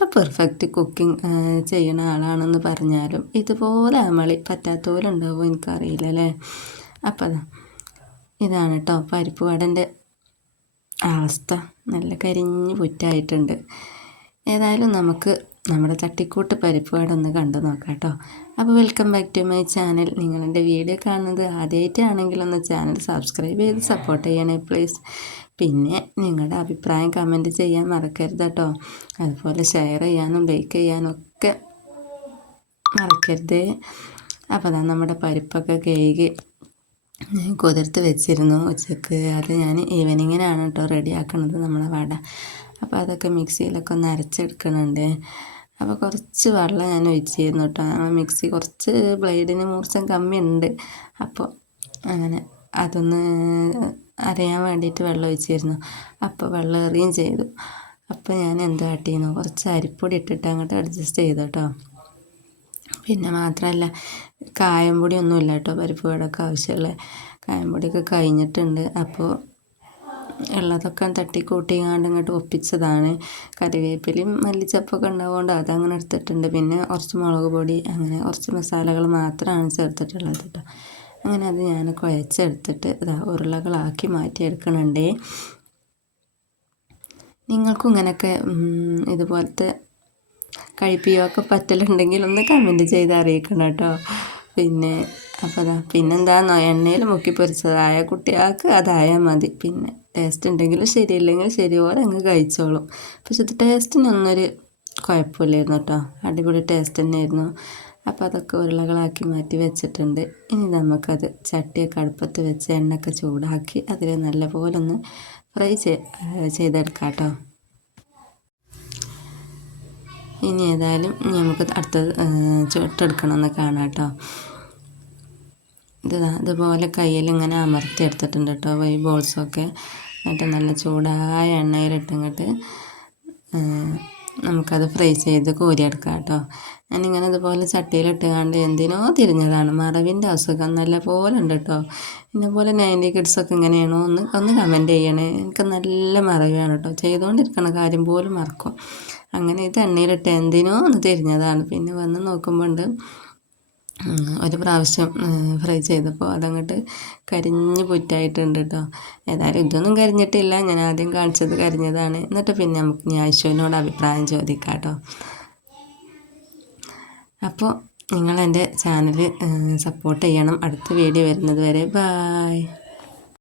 എത്ര perfect cooking ചെയ്യുന്ന ആളാണെന്ന് പറഞ്ഞാലും ഇതുപോലെ അമളി പറ്റാത്തവരുണ്ടാവും എനിക്കറിയില്ല അല്ലേ. അപ്പം അതാ ഇതാണ് കേട്ടോ പരിപ്പ് വടൻ്റെ അവസ്ഥ. നല്ല കരിഞ്ഞ് പുറ്റായിട്ടുണ്ട്. ഏതായാലും നമുക്ക് നമ്മുടെ തട്ടിക്കൂട്ട് പരിപ്പ് വട ഒന്ന് കണ്ടു നോക്കാം കേട്ടോ. അപ്പോൾ welcome back to my channel. നിങ്ങളെൻ്റെ വീഡിയോ കാണുന്നത് ആദ്യമായിട്ടാണെങ്കിലൊന്ന് ചാനൽ സബ്സ്ക്രൈബ് ചെയ്ത് സപ്പോർട്ട് ചെയ്യണേ പ്ലീസ്. പിന്നെ നിങ്ങളുടെ അഭിപ്രായം കമൻറ്റ് ചെയ്യാൻ മറക്കരുത് കേട്ടോ. അതുപോലെ ഷെയർ ചെയ്യാനും ലൈക്ക് ചെയ്യാനും ഒക്കെ മറക്കരുത്. അപ്പോൾ അതാ നമ്മുടെ പരിപ്പൊക്കെ കഴുകി കുതിർത്ത് വെച്ചിരുന്നു ഉച്ചക്ക്. അത് ഞാൻ ഈവനിങ്ങിനാണ് കേട്ടോ റെഡിയാക്കണത് നമ്മളെ വട. അപ്പോൾ അതൊക്കെ മിക്സിയിലൊക്കെ ഒന്ന് അരച്ചെടുക്കണുണ്ട്. അപ്പോൾ കുറച്ച് വെള്ളം ഞാൻ ഒഴിച്ചിരുന്നു കേട്ടോ. മിക്സി കുറച്ച് ബ്ലേഡിന് മൂർച്ചം കമ്മിയുണ്ട്. അപ്പോൾ അങ്ങനെ അതൊന്ന് അരയാൻ വേണ്ടിയിട്ട് വെള്ളം ഒഴിച്ചിരുന്നു. അപ്പോൾ വെള്ളം എറിയും ചെയ്തു. അപ്പോൾ ഞാൻ എന്ത് കാട്ടിയിരുന്നു, കുറച്ച് അരിപ്പൊടി ഇട്ടിട്ട് അങ്ങോട്ട് അഡ്ജസ്റ്റ് ചെയ്തു കേട്ടോ. പിന്നെ മാത്രമല്ല കായംപൊടി ഒന്നുമില്ല കേട്ടോ പരിപ്പ് വടക്ക് ആവശ്യമുള്ള കായംപൊടിയൊക്കെ കഴിഞ്ഞിട്ടുണ്ട്. അപ്പോൾ ഉള്ളതൊക്കെ തട്ടിക്കൂട്ടിങ്ങാണ്ട് ഇങ്ങോട്ട് ഒപ്പിച്ചതാണ്. കറിവേപ്പിലയും മല്ലിച്ചപ്പൊക്കെ ഉണ്ടാവുകൊണ്ട് അതങ്ങനെ എടുത്തിട്ടുണ്ട്. പിന്നെ കുറച്ച് മുളക് പൊടി അങ്ങനെ കുറച്ച് മസാലകൾ മാത്രമാണ് ചേർത്തിട്ടുള്ളത് കേട്ടോ. അങ്ങനെ അത് ഞാൻ കുഴച്ചെടുത്തിട്ട് ഉരുളകളാക്കി മാറ്റിയെടുക്കണുണ്ടേ. നിങ്ങൾക്കും ഇങ്ങനെയൊക്കെ ഇതുപോലത്തെ കഴിപ്പിയൊക്കെ പറ്റലുണ്ടെങ്കിൽ ഒന്ന് കമൻറ്റ് ചെയ്ത് അറിയിക്കണം കേട്ടോ. പിന്നെ അപ്പോൾ പിന്നെന്താണെന്നോ, എണ്ണയിൽ മുക്കി പൊരിച്ചതായ കുട്ടികൾക്ക് അതായാൽ മതി. പിന്നെ ടേസ്റ്റ് ഉണ്ടെങ്കിലും ശരിയില്ലെങ്കിൽ ശരിപോലെ അങ്ങ് കഴിച്ചോളും. പക്ഷെ ഇത് ടേസ്റ്റിനൊന്നൊരു കുഴപ്പമില്ലായിരുന്നു കേട്ടോ. അടിപൊളി ടേസ്റ്റ് തന്നെയായിരുന്നു. അപ്പോൾ അതൊക്കെ ഉരുളകളാക്കി മാറ്റി വെച്ചിട്ടുണ്ട്. ഇനി നമുക്കത് ചട്ടിയൊക്കെ അടുപ്പത്ത് വെച്ച് എണ്ണയൊക്കെ ചൂടാക്കി അതിൽ നല്ലപോലെ ഒന്ന് ഫ്രൈ ചെയ്തെടുക്കാം കേട്ടോ. ഇനി ഏതായാലും നമുക്ക് അടുത്തത് ചുട്ടെടുക്കണമെന്ന് കാണാം കേട്ടോ. ഇതുപോലെ കയ്യിൽ ഇങ്ങനെ അമർത്തി എടുത്തിട്ടുണ്ട് കേട്ടോ ഈ ബോൾസൊക്കെ. എന്നിട്ട് നല്ല ചൂടായ എണ്ണയിലിട്ടിങ്ങോട്ട് നമുക്കത് ഫ്രൈ ചെയ്ത് കോരിയെടുക്കാം കേട്ടോ. ഞാനിങ്ങനെ ഇതുപോലെ ചട്ടിയിലിട്ടുകൊണ്ട് എന്തിനോ തിരിഞ്ഞതാണ്. മറവിൻ്റെ അസുഖം നല്ല പോലെ ഉണ്ട് കേട്ടോ. ഇന്നപോലെ 90 കിഡ്സൊക്കെ ഇങ്ങനെയാണോ ഒന്ന് കമൻറ്റ് ചെയ്യണേ. എനിക്ക് നല്ല മറവിയാണ് കേട്ടോ. ചെയ്തുകൊണ്ടിരിക്കണ കാര്യം പോലും മറക്കും. അങ്ങനെ ഇത് എണ്ണയിലിട്ട് എന്തിനോ ഒന്ന് തിരിഞ്ഞതാണ്. പിന്നെ വന്ന് നോക്കുമ്പോൾ ഒരു പ്രാവശ്യം ഫ്രൈ ചെയ്തപ്പോൾ അതങ്ങോട്ട് കരിഞ്ഞ് പുറ്റായിട്ടുണ്ട് കേട്ടോ. ഏതായാലും ഇതൊന്നും കരിഞ്ഞിട്ടില്ല. ഞാൻ ആദ്യം കാണിച്ചത് കരിഞ്ഞതാണ്. എന്നിട്ട് പിന്നെ നമുക്ക് ഇനി ആയിഷുവിനോട് അഭിപ്രായം ചോദിക്കാം കേട്ടോ. അപ്പോൾ നിങ്ങളെൻ്റെ ചാനൽ സപ്പോർട്ട് ചെയ്യണം. അടുത്ത വീഡിയോ വരുന്നത് വരെ ബായ്.